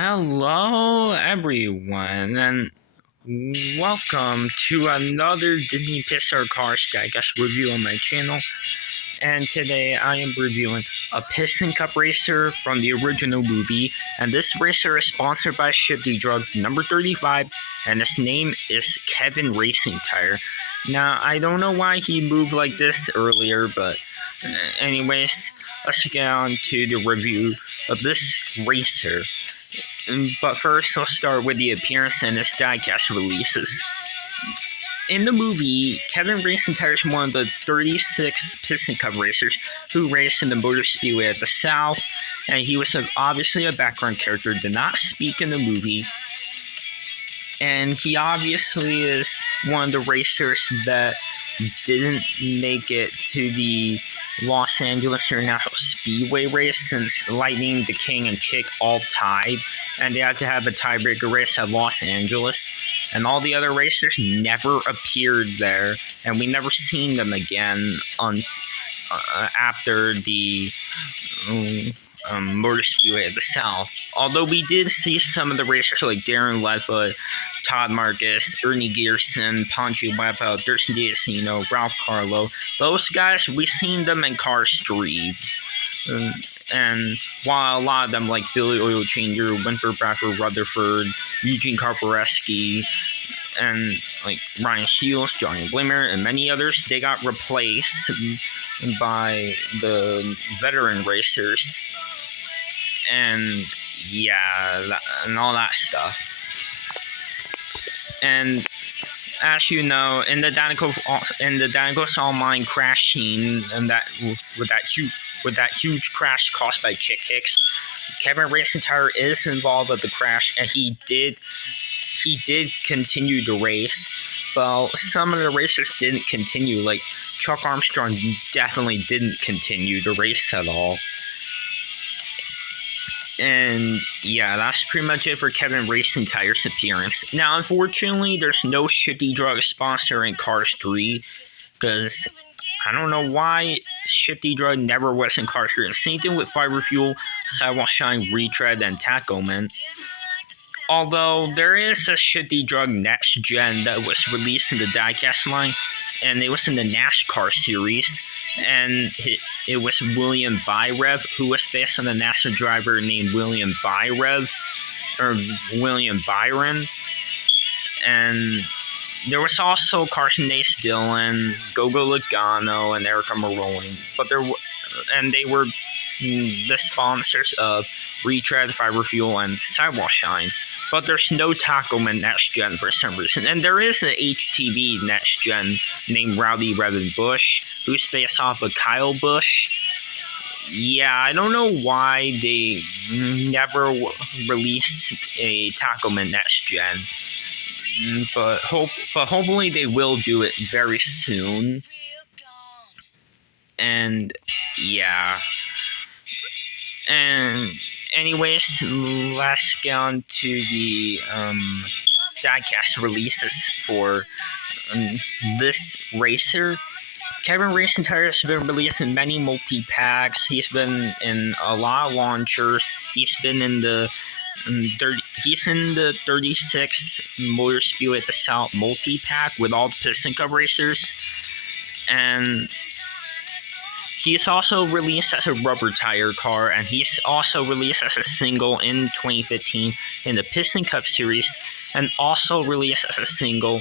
Hello, everyone, and welcome to another Disney Pixar Cars Digest review on my channel. And today I am reviewing a Piston Cup racer from the original movie, and this racer is sponsored by Shifty Drug number 35, and his name is Kevin Racingtire. Now, I don't know why he moved like this earlier, but anyways, let's get on to the review of this racer. But first, let's start with the appearance and its diecast releases. In the movie, Kevin Racingtire is one of the 36 Piston Cup racers who raced in the Motor Speedway at the South, and he was obviously a background character, did not speak in the movie, and he obviously is one of the racers that didn't make it to the Los Angeles International Speedway race since Lightning, the King, and Chick all tied, and they had to have a tiebreaker race at Los Angeles. And all the other racers never appeared there, and we never seen them again after the Motor Speedway at the South. Although we did see some of the racers like Darren Leffa, Todd Marcus, Ernie Gearson, Poncho Wappo, Dirksen D'Acino, Ralph Carlo. Those guys, we seen them in Cars 3. And while a lot of them, like Billy Oil Changer, Winthrop Bradford Rutherford, Eugene Karporeski, and like Ryan Shields, Johnny Blimmer, and many others, they got replaced by the veteran racers. And yeah, and all that stuff. And as you know, in the Danicos Online crash scene, and that with that huge crash caused by Chick Hicks, Kevin Racingtire is involved with the crash, and he did continue the race. Well, some of the racers didn't continue, like Chuck Armstrong definitely didn't continue the race at all. And yeah, that's pretty much it for Kevin Racingtire's appearance. Now, unfortunately, there's no Shifty Drug sponsor in Cars 3, because I don't know why Shifty Drug never was in Cars 3. Same thing with Fiber Fuel, Sidewalk Shine, Retread, and Tacoman. Although there is a Shifty Drug Next Gen that was released in the diecast line, and it was in the NASCAR series, and it was William Byrev, who was based on a NASCAR driver named William Byron. And there was also Carson Nace Dillon, Gogo Logano, and Erica Marone, they were the sponsors of Retread, Fiber Fuel, and Sidewalk Shine. But there's no Tacoman Next Gen for some reason. And there is an HTV Next Gen named Rowdy Revan Bush, who's based off of Kyle Busch. Yeah, I don't know why they never released a Tacoman Next Gen. But hopefully they will do it very soon. And yeah. And anyways, let's get on to the diecast releases for this racer. Kevin Racingtire has been released in many multi-packs. He's been in a lot of launchers. He's been in the 36 Motor Speedway at the South multi-pack with all the Piston Cup racers. And he's also released as a rubber tire car, and he's also released as a single in 2015 in the Piston Cup series, and also released as a single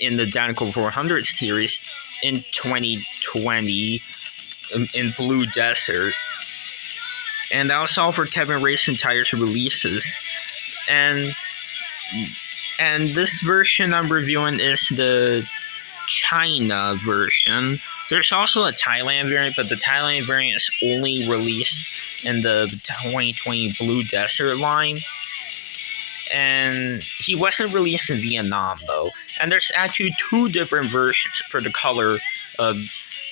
in the Danico 400 series in 2020 in Blue Desert. And that was all for Kevin Racingtire's releases. And this version I'm reviewing is the China version. There's also a Thailand variant, but the Thailand variant is only released in the 2020 Blue Desert line. And he wasn't released in Vietnam, though. And there's actually two different versions for the color of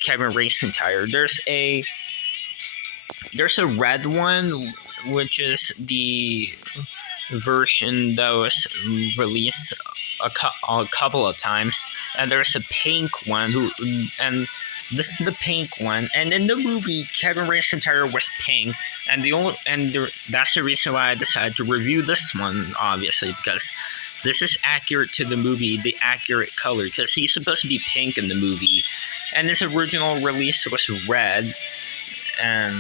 Kevin Racingtire. There's a red one, which is the version that was released a couple of times, and there's a pink one, and this is the pink one, and in the movie, Kevin Racingtire was pink, and that's the reason why I decided to review this one, obviously, because this is accurate to the movie, the accurate color, because he's supposed to be pink in the movie, and his original release was red, and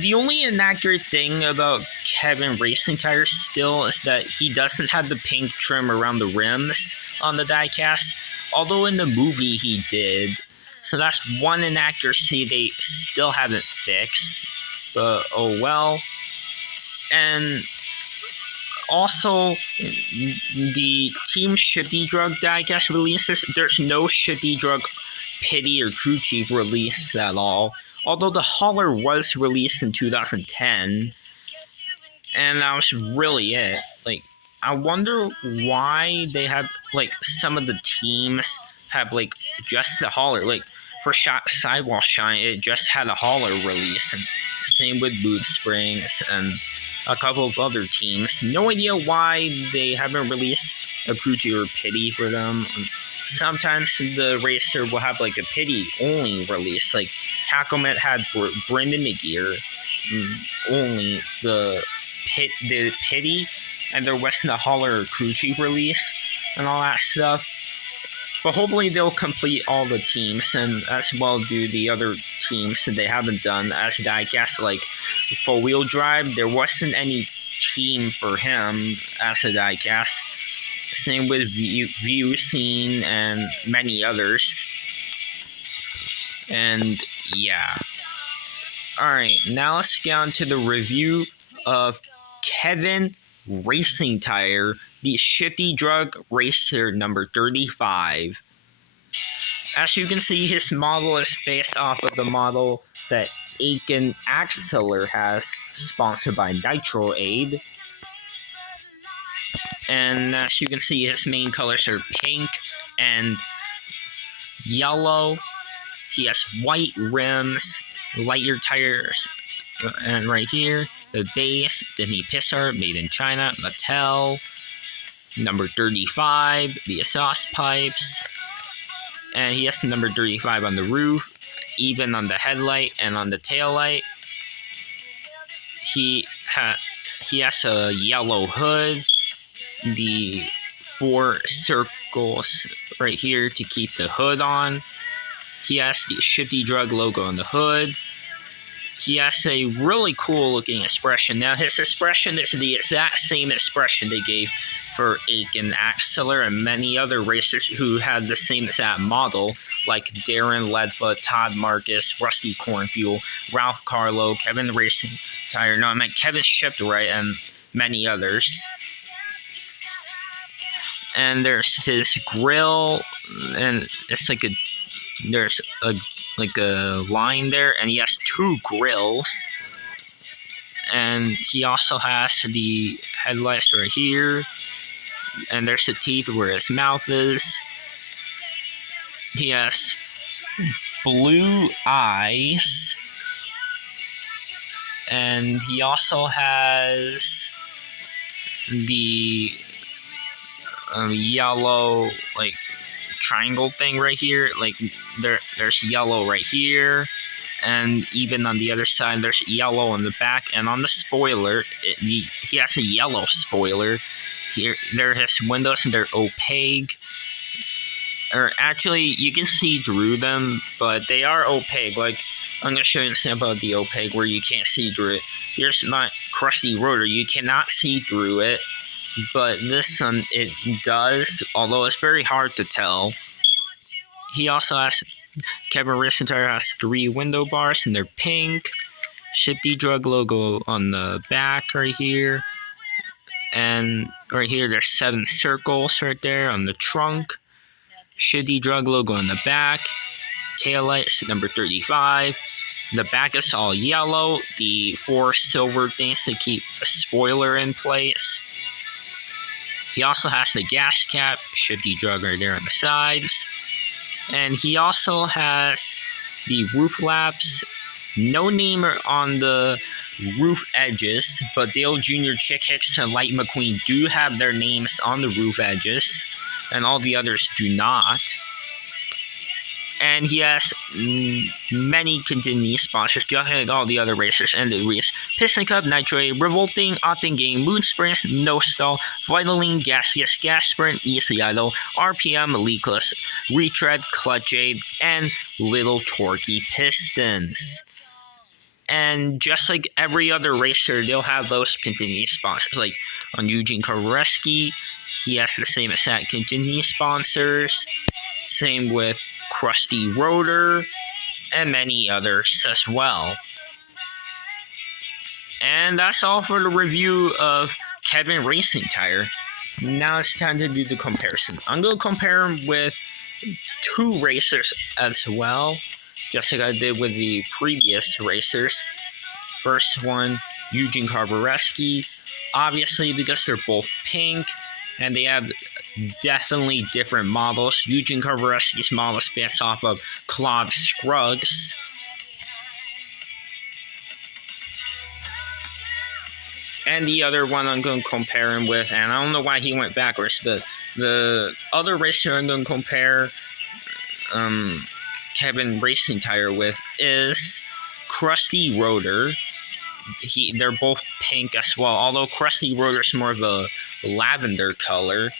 the only inaccurate thing about Kevin Racingtire still is that he doesn't have the pink trim around the rims on the diecast, although in the movie he did. So that's one inaccuracy they still haven't fixed, but oh well. And also, the Team Shifty Drug diecast releases, there's no Shifty Drug Pity or Crew Chief release at all, although the hauler was released in 2010, and that was really it. Like, I wonder why they have, like, some of the teams have, like, just the hauler. Like, for Sidewall Shine, it just had a hauler release, and same with Boot Springs and a couple of other teams. No idea why they haven't released a Crew Chief or Pity for them. Sometimes the racer will have like a Pity only release. Like Tacklement had Brendan McGear only the Pity, and there wasn't a hauler or Crew Chief release and all that stuff. But hopefully they'll complete all the teams and as well do the other teams that they haven't done as diecast. Like 4-wheel drive, there wasn't any team for him as a diecast. Same with View Scene and many others. And yeah. Alright, now let's get on to the review of Kevin Racingtire, the Shifty Drug Racer number 35. As you can see, his model is based off of the model that Aiken Axler has, sponsored by Nitro Aid. And as you can see, his main colors are pink and yellow. He has white rims, lighter tires, and right here, the base, Disney Pixar, made in China, Mattel. Number 35, the exhaust pipes. And he has number 35 on the roof, even on the headlight and on the tail light. He has a yellow hood, the 4 circles right here to keep the hood on. He has the Shifty Drug logo on the hood. He has a really cool looking expression. Now his expression is the exact same expression they gave for Aiken Axler and many other racers who had the same exact model, like Darren Leadfoot, Todd Marcus, Rusty Cornfuel, Ralph Carlo, Kevin Racingtire, no, I meant Kevin Shipwright, and many others. And there's his grill, and it's like there's a line there, and he has 2 grills. And he also has the headlights right here, and there's the teeth where his mouth is. He has blue eyes, and he also has the yellow like triangle thing right here. Like there's yellow right here, and even on the other side there's yellow on the back, and on the spoiler he has a yellow spoiler. Here there his windows, and they're opaque, or actually you can see through them, but they are opaque. Like I'm gonna show you an example of the opaque where you can't see through it. Here's my crusty rotor, you cannot see through it, but this one it does, although it's very hard to tell. He also has, Kevin Racingtire has 3 window bars, and they're pink. Shifty Drug logo on the back right here, and right here there's 7 circles right there on the trunk. Shifty Drug logo on the back. Taillights number 35. The back is all yellow. The 4 silver things to keep a spoiler in place. He also has the gas cap, Shifty Drug right there on the sides. And he also has the roof laps. No name on the roof edges, but Dale Jr., Chick Hicks, and Light McQueen do have their names on the roof edges, and all the others do not. And he has many continuous sponsors, just like all the other racers and the race. Piston Cup, Nitro, Revolting, Octane Game, Moon Springs, No Stall, Vitaline, Gaseous, Gas Sprint, Easy Idle, RPM, Leakless, Retread, Clutch Aid, and Little Torquey Pistons. And just like every other racer, they'll have those continuous sponsors. Like on Eugene Kowareski, he has the same exact continuous sponsors. Same with Krusty Rotor, and many others as well. And that's all for the review of Kevin Racingtire. Now it's time to do the comparison. I'm going to compare him with two racers as well, just like I did with the previous racers. First one, Eugene Kowareski. Obviously, because they're both pink, and they have definitely different models. Eugene Kowareski's model is based off of Claude Scruggs. And the other one I'm going to compare him with, and I don't know why he went backwards, but the other racer I'm going to compare Kevin Racingtire with is Krusty Rotor. They're both pink as well, although Krusty Rotor is more of a lavender color.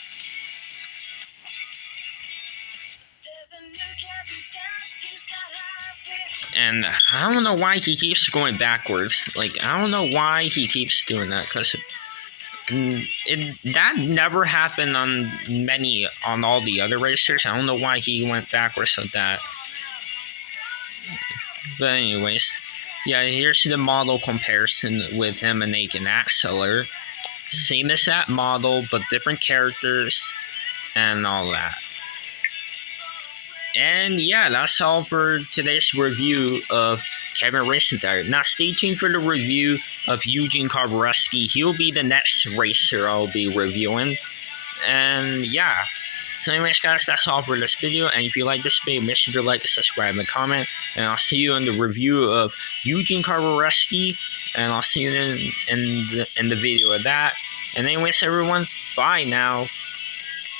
And I don't know why he keeps going backwards. Like, I don't know why he keeps doing that, because that never happened on all the other racers. I don't know why he went backwards with that. But anyways, yeah, here's the model comparison with him and Aiken Axler. Same as that model, but different characters and all that. And yeah, that's all for today's review of Kevin Racingtire. Now stay tuned for the review of Eugene Kowareski. He'll be the next racer I'll be reviewing. And yeah. So anyways guys, that's all for this video. And if you like this video, make sure to like, subscribe, and comment. And I'll see you in the review of Eugene Kowareski. And I'll see you in the video of that. And anyways everyone, bye now.